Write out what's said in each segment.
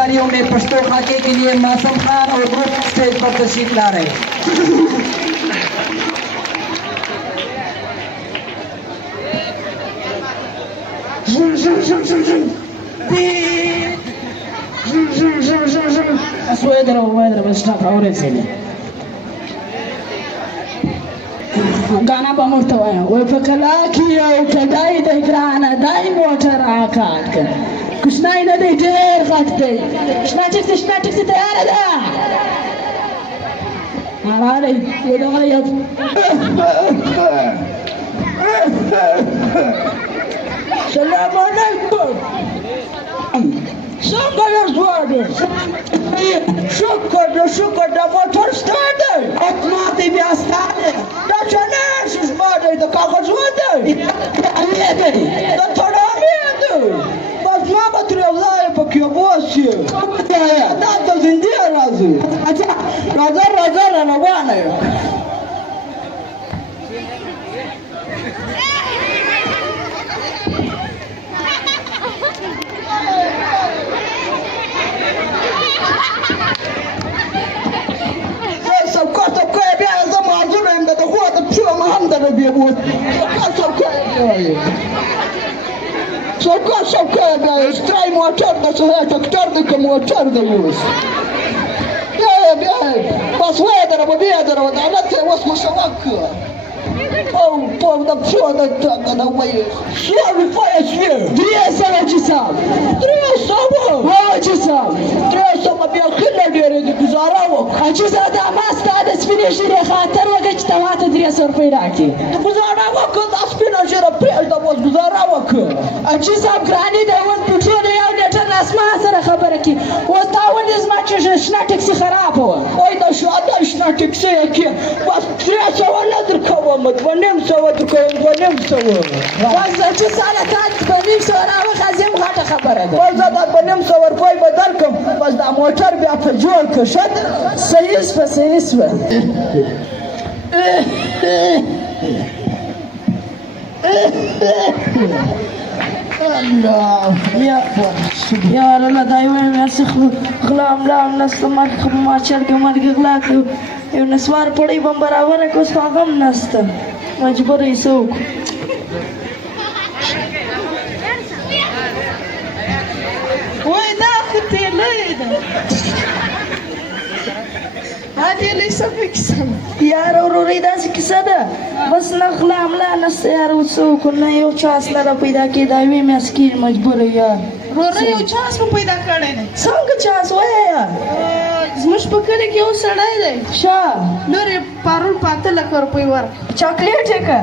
जिम्मेदारियों में पश्तो खाके के लिए मासूम खान और ग्रुप स्टेज पर तशरीफ ला रहे हैं। गाना बमोटवा है वो पकला किया उठदाई दइग्राना दाई मोटर आकाट कर कुछ नहीं ना दे ढेर खाते स्नाटिक्स तैयार है दा हमारे ये तो है सलाम अलैकुम Somebody was Şükür da motor stardı. Atmadı bir hastane. Da çanesiniz bari da kakazmadı. Anledi. Da toramıydı. Basma batırıyorlar bakıyor bu asıyor. Da da zindiye razı. Razı anabana yok. Soka da strai motor da su tractor da că motor da us. Ja, pas vedere, da na te was mu savaka. Oh, pov da psoda da way. Sorry for you. Drie sala chisab. Drie sala. Wa chisab. Drie sala bi khilla dere di guzara wa. Ajiza da masta da spinajire khatar wa gach tawata drie sor pairaki. Da guzara wa ko da spinajire pel da was guzara wa ko. Ajiza grani da wan pucho da yaw netar asma sara khabara ki. Was tawon izma chishna taxi kharab ho. Oy da shada shna taxi ki. Was drie sala ladr kawamat. بنیم سواد کوم بنیم سواد. باز چه سالات بنیم سواد آوا خازم هات خبره ده. باز داد بنیم سواد پای بدل کم. باز دا موتور بیا فجور کشد. سیس و. الله يا الله دايما يسخ غلام لا نسمع ما شر كمان غلاك نسوار پړی بم برابر کو ساغم نست مجبور ایسو وای دا خته لیدا هذه ليس فيكسم يا روري داس کیسه بس نخلام لا نست یار وسو کنه یو چاس نه پیدا کیدا وی مسکین مجبور یار روري یو چاس په پیدا کړی نه څنګه چاس وای زموږ په کلی کې یو سړی دی شا لوري پارون 5 لک روپۍ ور چاکلیټ یې که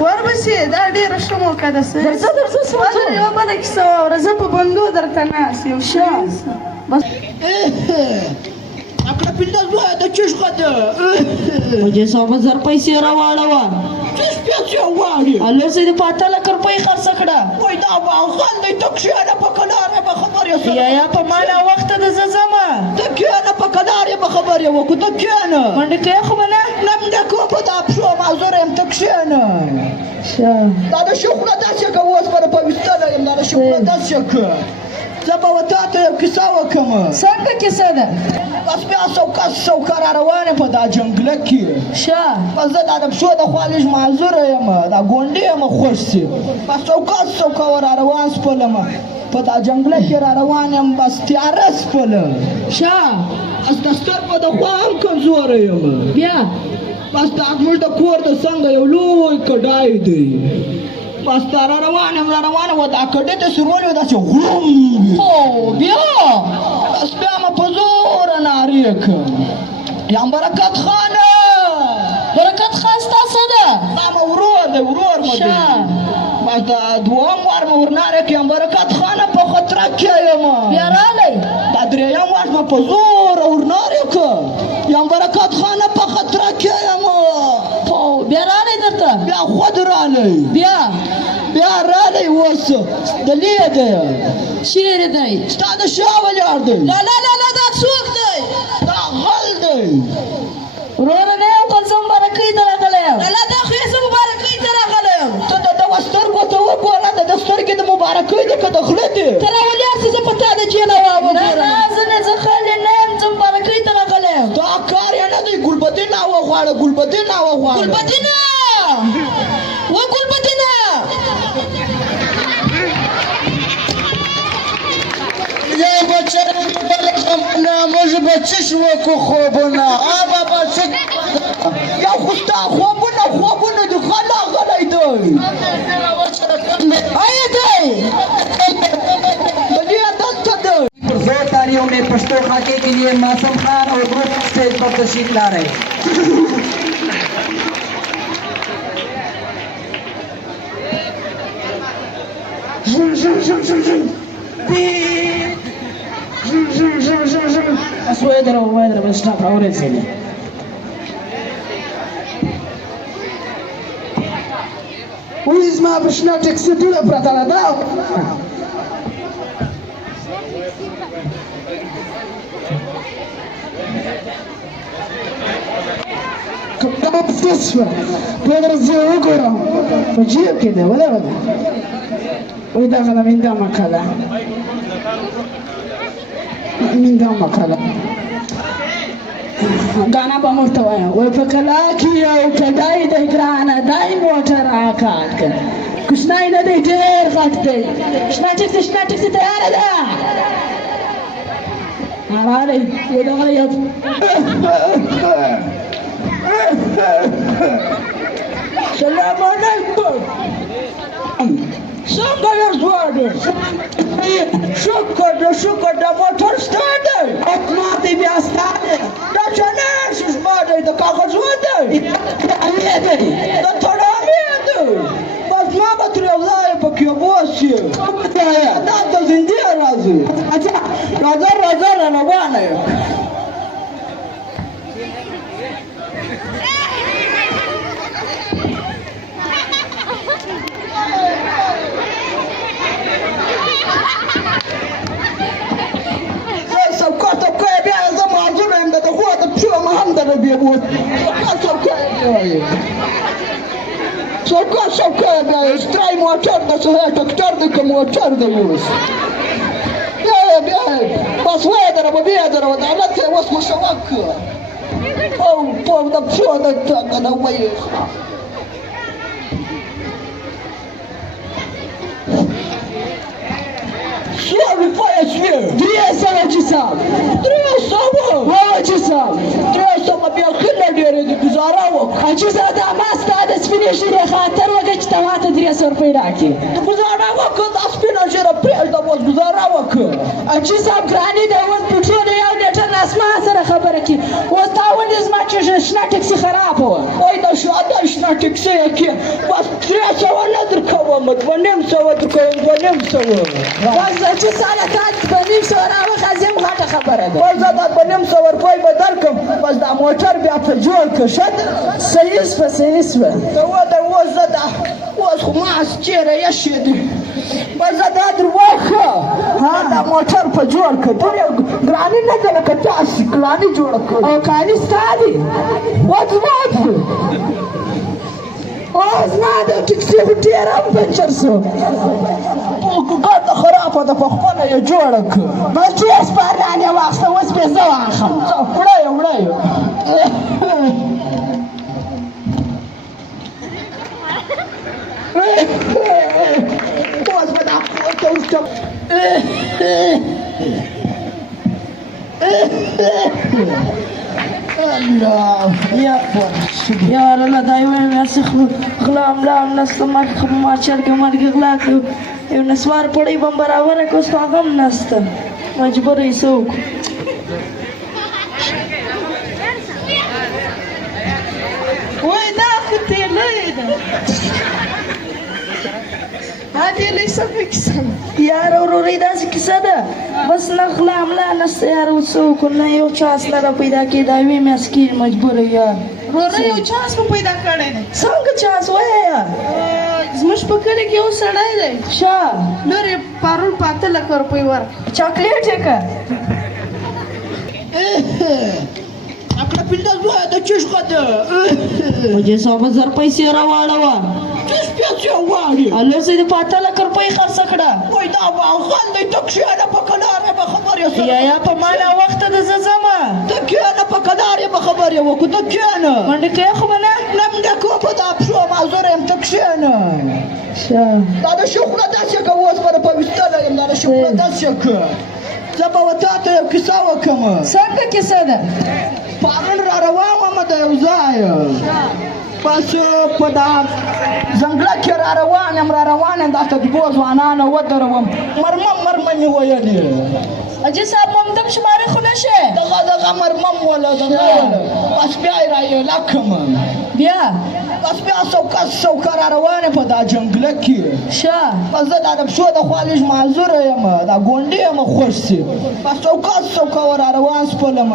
ورپسې دا ډېره ښه موقع ده درځه یوه بله کیسه واوره زه په بندو درته ناست یم ښه بس اکړه زویه د چشخه ده مجھے 100,000 پیسې راواړوه چش پیسې غواړي هلو زه د 5 لک روپۍ خرڅه کړه وای دا باغان دی ته کښېنه په کلار یې به خبر یې یا په ما ناوخته ده زه ځمه ته کښېنه په کلار یې به خبر یې وکړو ته کښېنه منډې کوې خو به نه منډه کوم په دا پښو معذوره یم ته کښېنه دا د ښه خوله داسې که اوس به په ویستله یم دا د ښه خوله داسې که زه به تا ته یو کیسه وکړم څنګه کیسه ده بس بیا سوکه را روان یم په دا جنګله کې ښه بس زه دا د پښو د خوا لږ معذوره یم دا ګونډې یم خوښ سي بس سوکه را روان سپلم په دا جنګله کې را روان یم بس تیاره سپله ښه بس د سترګو د خوا هم کمزوره یم بیا بس دا زموږ د کور د څنګه یو لوی کډای دی بس را روانه و دا کډې ته سرولې وه داسې غړوم هو بیا بس بیا مې په زوره نارې کړم یم برکت خانه برکت خان ستا څه ده دا مې ورور دی مې دی بس دا دوهم وار مې ورنارې کړ یم برکت خانه په خطره کې یم بیا رالی دا درېیم وار مې په زوره ورنارې کړ یم برکت خانه په خطره کې یم بیا رالی درته بیا خود رالی بیا رالی اوس دلې دی چیرې دی ستا د شا ولاړ دی لا دا څوک دی دا غل دی وروره نه یو کل زه مبارکۍ ته راغلی یم دا خو یې زه مبارکۍ ته راغلی یم ته د دغه سترګو ته وګوره د سترګې د مبارکۍ دی که د خولې دی ته راولې هر څه زه غواړم. ګلبدینه و ګلبدینه یا بچه نه موږ به څه شو وکړو خوبونه بابا څه یا خو ستا خوبونه دي خلا غلی دی آیا دی بدی دلته دی दो तालियों में पश्तो खाके के लिए मासूम खान और group stage पर तशरीफ ला रहे हैं. Aswedra bă stop aurețele. Uiți mă abrășna textătură pratala da? Cum stisma? Pedro zeu gora. Păgie kede wala wala. Uita kala minda makala. Minda makala. गाना बमोट वाया वो पकला किया उठदाई दे ग्राना दाई मोटर आकाट कर कुछ नहीं ना दे ढेर खाते स्नाटिक से तैयार है दा हमारे ये तो गया सलाम अलैकुम Somebody order. Şükür da motor stardı. Atmadı bir hastane. Da çaneşiz vardı da kakası vardı. Amiyedi. Da toramiyedi. Basma batırıyorlar bakıyor bu asıyor. Da da zindiye razı. Razı arabana yok. Совка, страй motor da să ia tractor de motor de us. Bia, pas vedere, dar nu te o să facă. Oh, da pșo da tacă da uai. Слави поясве! Дресава чесам! Дресава чесам! Дресава бия хилladere de guzaravok! Acıza da masta da spinajire khatar waqt tawata dresor peydaki! De guzaravok da spinajire pel da was guzaravok! Acıza grani da was putro da yaw netar nasma sara khabar ki! Was tawon izmachi shnatik si kharab ho! Oy da shada shnatik se ki! Was dresava ladr kawamat! Vanem sawa vanem sawa! Was ce sala tat benim sora و خازم غاټه خبره ده ول زاد بنم سور پای بدل کوم بس دا موټر بیا په جوړ کشد سلیس دا وزد وز خو ما چیرې یشد بس دا دروخه ها دا موټر په جوړ کړ ګرانی نه ده که تاسو کلانی جوړ کړ او کانی ستادي وځ زما د ټیکسي ټیرم پنچر سو ګاټه خرابه ده په خپله یې جوړه کړه بس چې یې سپارانې واخیسته اوس پرې زه واخلم وړی اوس به دا پورته وشتم الله يا الله دايما مسخ غلام لام نستما ما چرګ مرګ غلا کو یو نسوار پړی بم برابر کو ساغم نست مجبور ایسوک وای دا خته لیدا هذه ليس فيكسن يا روري دا کیسه ده بس نخلا عمله نس یار وسو کنه یو چاس لره پیدا کی دا وی مسکی مجبور یا روري یو چاس په پیدا کړي نه څنګه چاس وایا زمش په کړي کې یو سړی دی شا لوري پارول پاته لکه روپی ور چاکلیټ کا اکړه پیندا زوه د چشخه ده مجھے 100,000 پیسې راواړوا چش پیسې واړي الله سې د پاته لکه روپی خرڅ کړه وای دا واغان د تکشانه په کلاره به خبرې سره یا په معنا وخت د زما تکیانه په کلاره به خبرې وکړه تکیانه منډه کې خو نه نم دا د شخړه داسې که اوس به د پویستله یم دا د شخړه داسې که زه به و تا ته یو کیسه وکړم څنګه کیسه ده پرون را روان وم د یو ځای بس په دا ځنګله کې را روان یم داسې دوه ځوانانه ودروم مرمم یې ویلې حاجي صاحب ممدم شمارې خو نه شي دغه مرمم وله بس بیا یې را ایله کړم بیا بس بیا سوکه را روانه په دا جنګله کې شه بس زه دا د پښو د خوا لږ معذوره یم دا ګونډې یم خوښ سي بس سوکه را روان سپلم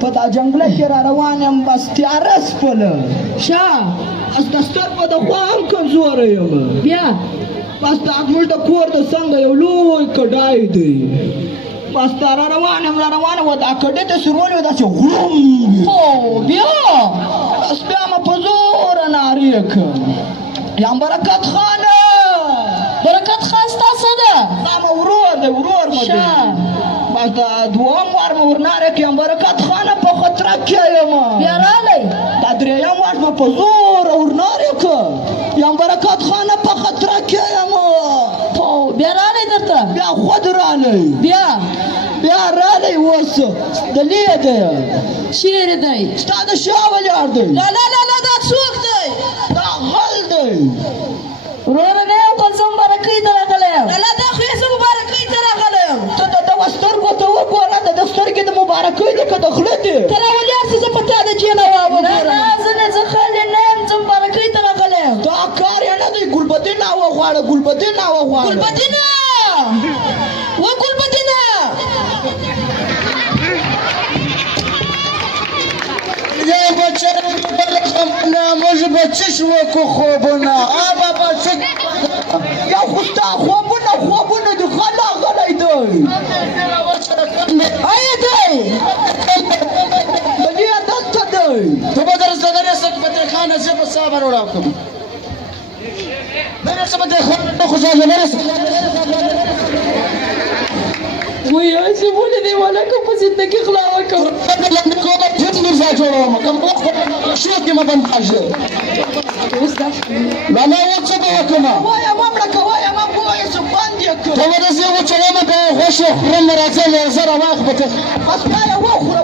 په دا جنګله کې را روان یم بس تیاره سپله شه بس د سترګو د خوا هم کمزوره یم بیا بس دا زموږ د کور د څنګه یو لوی کډای دی بس دا را روانه و دا کډې ته سرولې وه داسې غړوم او بیا بس بیا مې په زوره نارې کړ یم برکت خانه برکت خان ستا څه ده دا مې ورور دی مې دی بس دا دوهم وار مې ورنارې کړ یم برکت خانه په خطره کې یم بیا راغلی دا درېیم وار مې په زوره ورنارې کړ یم برکت خانه په خطره کې یم بیا راغلی درته بیا خود راغلی بیا راغلی اوس دلې دی چیرې دی ستا د شا ولاړ دی لا دا څوک دی دا غل دی وروره نه یو کل زه مبارکۍ ته راغلی یم لا دا خو یې زه مبارکۍ ته راغلی یم ته د دغه سترګو ته وګوره د سترګې د مبارکۍ دی که د خله دی ته راولاړ سه زه په تا د جېله واوګورم نه زه نه زه خالي نه یم زه مبارکۍ ته راغلی یم دا کار یې نه دی ګلبدینه وغواړه ګلبدینه یه بچه نه موږ به چش وکو خوبونه بابا څه یا خو ستا خوبونه دي خلا غلی دی آیا دی بلې دلته دی تو به درسته درسته بدرخانه زه به صبر وړاکم درسته بدرخانه خو ځای درسته وای چې ولې دی ولکه په زندګي خلا وکړ شو کې ما بنداژ لا وڅه به وکما وایا ما مړه وایا ما کوی څه باندې کړ ته ورځې و چې ما به خوښ خورم راځي زره واخ به بس وایا وخوره